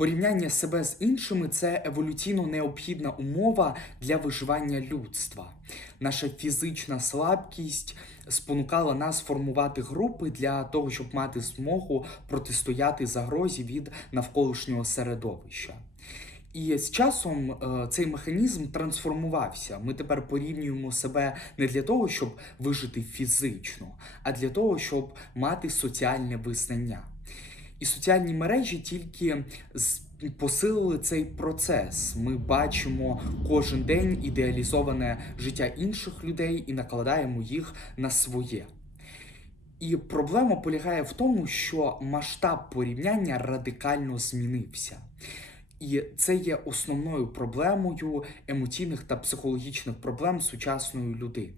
Порівняння себе з іншими це еволюційно необхідна умова для виживання людства. Наша фізична слабкість спонукала нас формувати групи для того, щоб мати змогу протистояти загрозі від навколишнього середовища. І з часом е, цей механізм трансформувався. Ми тепер порівнюємо себе не для того, щоб вижити фізично, а для того, щоб мати соціальне визнання. І соціальні мережі тільки посилили цей процес. Ми бачимо кожен день ідеалізоване життя інших людей і накладаємо їх на своє. І проблема полягає в тому, що масштаб порівняння радикально змінився. І це є основною проблемою емоційних та психологічних проблем сучасної людини.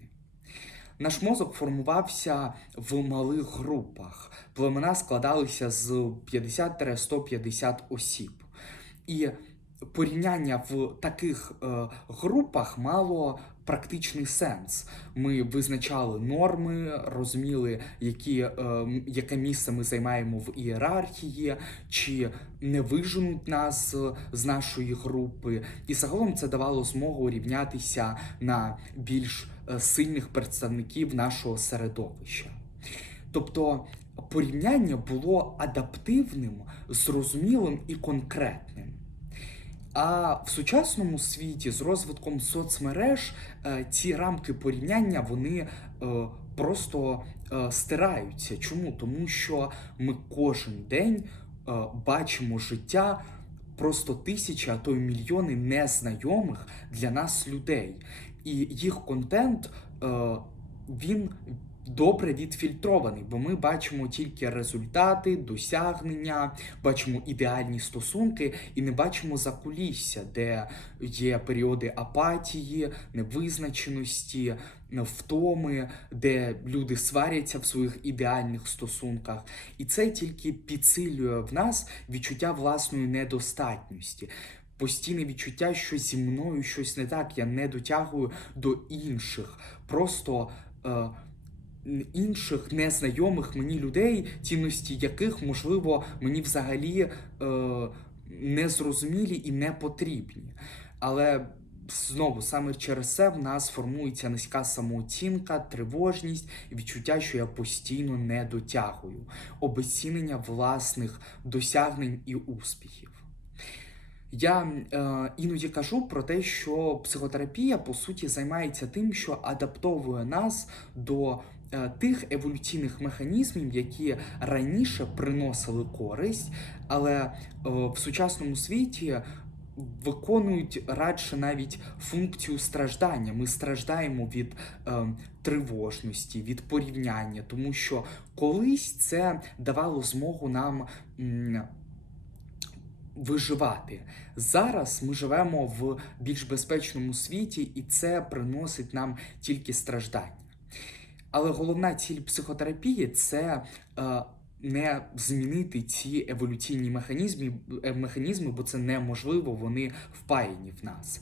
Наш мозок формувався в малих групах. Племена складалися з 50-150 осіб. І порівняння в таких е, групах мало практичний сенс. Ми визначали норми, розуміли, які, е, яке місце ми займаємо в ієрархії, чи не виженуть нас е, з нашої групи. І загалом це давало змогу рівнятися на більш е, сильних представників нашого середовища. Тобто порівняння було адаптивним, зрозумілим і конкретним. А в сучасному світі з розвитком соцмереж е, ці рамки порівняння вони е, просто е, стираються. Чому? Тому що ми кожен день бачимо життя просто тисячі, а то й мільйони незнайомих для нас людей. І їх контент він добре відфільтрований, бо ми бачимо тільки результати, досягнення, бачимо ідеальні стосунки і не бачимо закулісся, де є періоди апатії, невизначеності, втоми, де люди сваряться в своїх ідеальних стосунках. І це тільки підсилює в нас відчуття власної недостатності. Постійне відчуття, що зі мною щось не так, я не дотягую до інших. Просто е, інших незнайомих мені людей, цінності яких, можливо, мені взагалі е, не зрозумілі і не потрібні. Але знову саме через це в нас формується низька самооцінка, тривожність і відчуття, що я постійно не дотягую, обезцінення власних досягнень і успіхів. Я е, іноді кажу про те, що психотерапія по суті займається тим, що адаптовує нас до тих еволюційних механізмів, які раніше приносили користь, але е, в сучасному світі виконують радше навіть функцію страждання. Ми страждаємо від е, тривожності, від порівняння, тому що колись це давало змогу нам. м, Виживати зараз ми живемо в більш безпечному світі, і це приносить нам тільки страждання. Але головна ціль психотерапії це е, не змінити ці еволюційні механізми, е, механізми, бо це неможливо, вони впаяні в нас.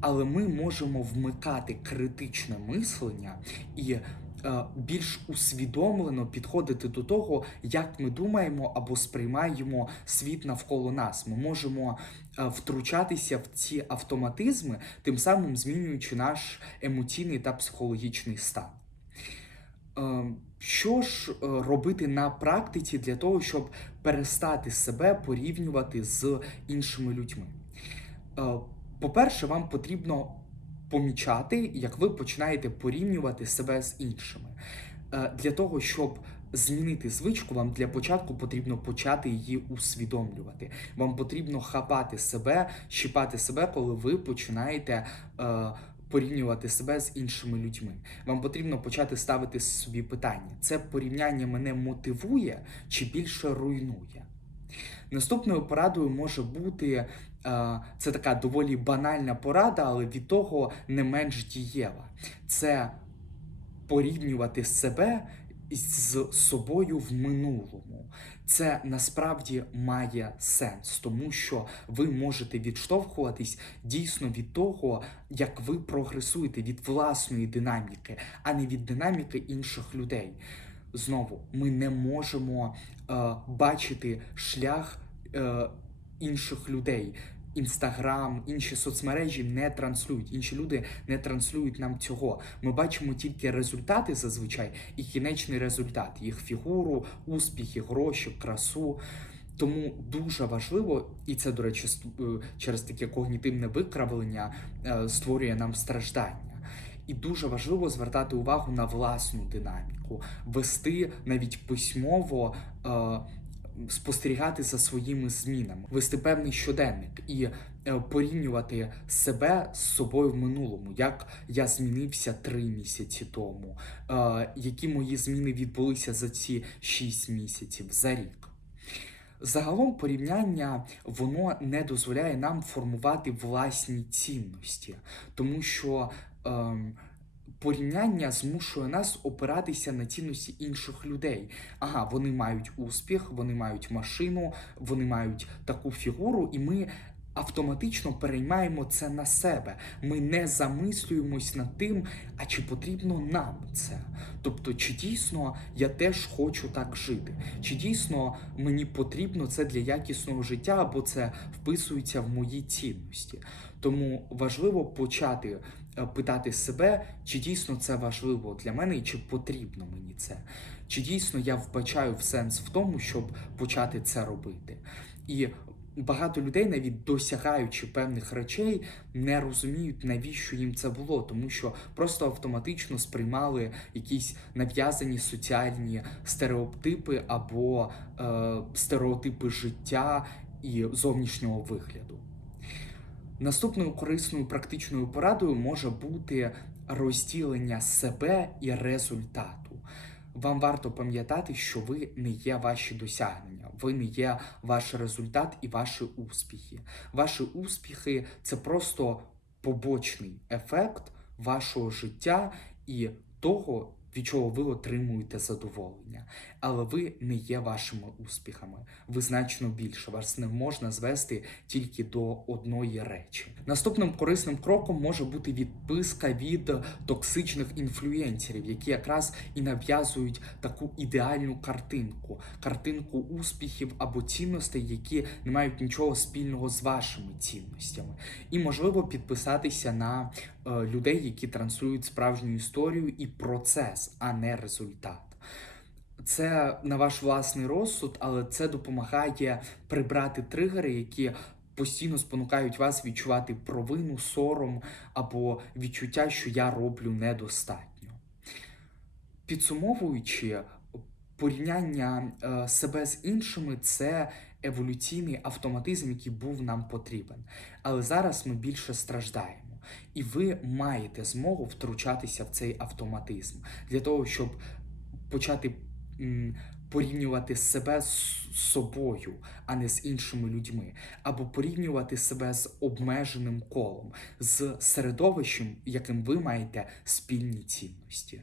Але ми можемо вмикати критичне мислення і е, більш усвідомлено підходити до того, як ми думаємо або сприймаємо світ навколо нас. Ми можемо е, втручатися в ці автоматизми, тим самим змінюючи наш емоційний та психологічний стан. Е, Що ж е, робити на практиці для того, щоб перестати себе порівнювати з іншими людьми? Е, По-перше, вам потрібно помічати, як ви починаєте порівнювати себе з іншими. Е, Для того, щоб змінити звичку, вам для початку потрібно почати її усвідомлювати. Вам потрібно хапати себе, щипати себе, коли ви починаєте. Порівнювати себе з іншими людьми. Вам потрібно почати ставити собі питання: це порівняння мене мотивує чи більше руйнує? Наступною порадою може бути е, це така доволі банальна порада, але від того не менш дієва. Це порівнювати себе з собою в минулому. Це насправді має сенс, тому що ви можете відштовхуватись дійсно від того, як ви прогресуєте від власної динаміки, а не від динаміки інших людей. Знову ми не можемо е, бачити шлях. Е, інших людей. Інстаграм, інші соцмережі не транслюють. Інші люди не транслюють нам цього. Ми бачимо тільки результати зазвичай і кінечний результат їх фігуру, успіхи, гроші, красу. Тому дуже важливо, і це, до речі, е, через таке когнітивне викравлення е, створює нам страждання. І дуже важливо звертати увагу на власну динаміку, вести навіть письмово. Спостерігати за своїми змінами, вести певний щоденник і е, порівнювати себе з собою в минулому, як я змінився три місяці тому, е, які мої зміни відбулися за ці шість місяців за рік. Загалом порівняння воно не дозволяє нам формувати власні цінності, тому що ем, порівняння змушує нас опиратися на цінності інших людей. Ага, вони мають успіх, вони мають машину, вони мають таку фігуру, і ми автоматично переймаємо це на себе. Ми не замислюємось над тим, а чи потрібно нам це. Тобто, чи дійсно я теж хочу так жити? Чи дійсно мені потрібно це для якісного життя, або це вписується в мої цінності? Тому важливо почати е, питати себе, чи дійсно це важливо для мене, і чи потрібно мені це? Чи дійсно я вбачаю в сенс в тому, щоб почати це робити? І багато людей, навіть досягаючи певних речей, не розуміють, навіщо їм це було, тому що просто автоматично сприймали якісь нав'язані соціальні стереотипи або е, стереотипи життя і зовнішнього вигляду. Наступною корисною практичною порадою може бути розділення себе і результату. Вам варто пам'ятати, що ви не є ваші досягнення, ви є ваш результат і ваші успіхи. Ваші успіхи це просто побочний ефект вашого життя і того, від чого ви отримуєте задоволення. Але ви не є вашими успіхами. Ви значно більше. Вас не можна звести тільки до одної речі. Наступним корисним кроком може бути відписка від токсичних інфлюенсерів, які якраз і нав'язують таку ідеальну картинку, картинку успіхів або цінностей, які не мають нічого спільного з вашими цінностями. І можливо підписатися на людей, які транслюють справжню історію і процес, а не результат. Це на ваш власний розсуд, але це допомагає прибрати тригери, які постійно спонукають вас відчувати провину, сором або відчуття, що я роблю недостатньо. Підсумовуючи, порівняння е, себе з іншими це еволюційний автоматизм, який був нам потрібен. Але зараз ми більше страждаємо. І ви маєте змогу втручатися в цей автоматизм для того, щоб почати порівнювати себе з собою, а не з іншими людьми, або порівнювати себе з обмеженим колом, з середовищем, яким ви маєте спільні цінності.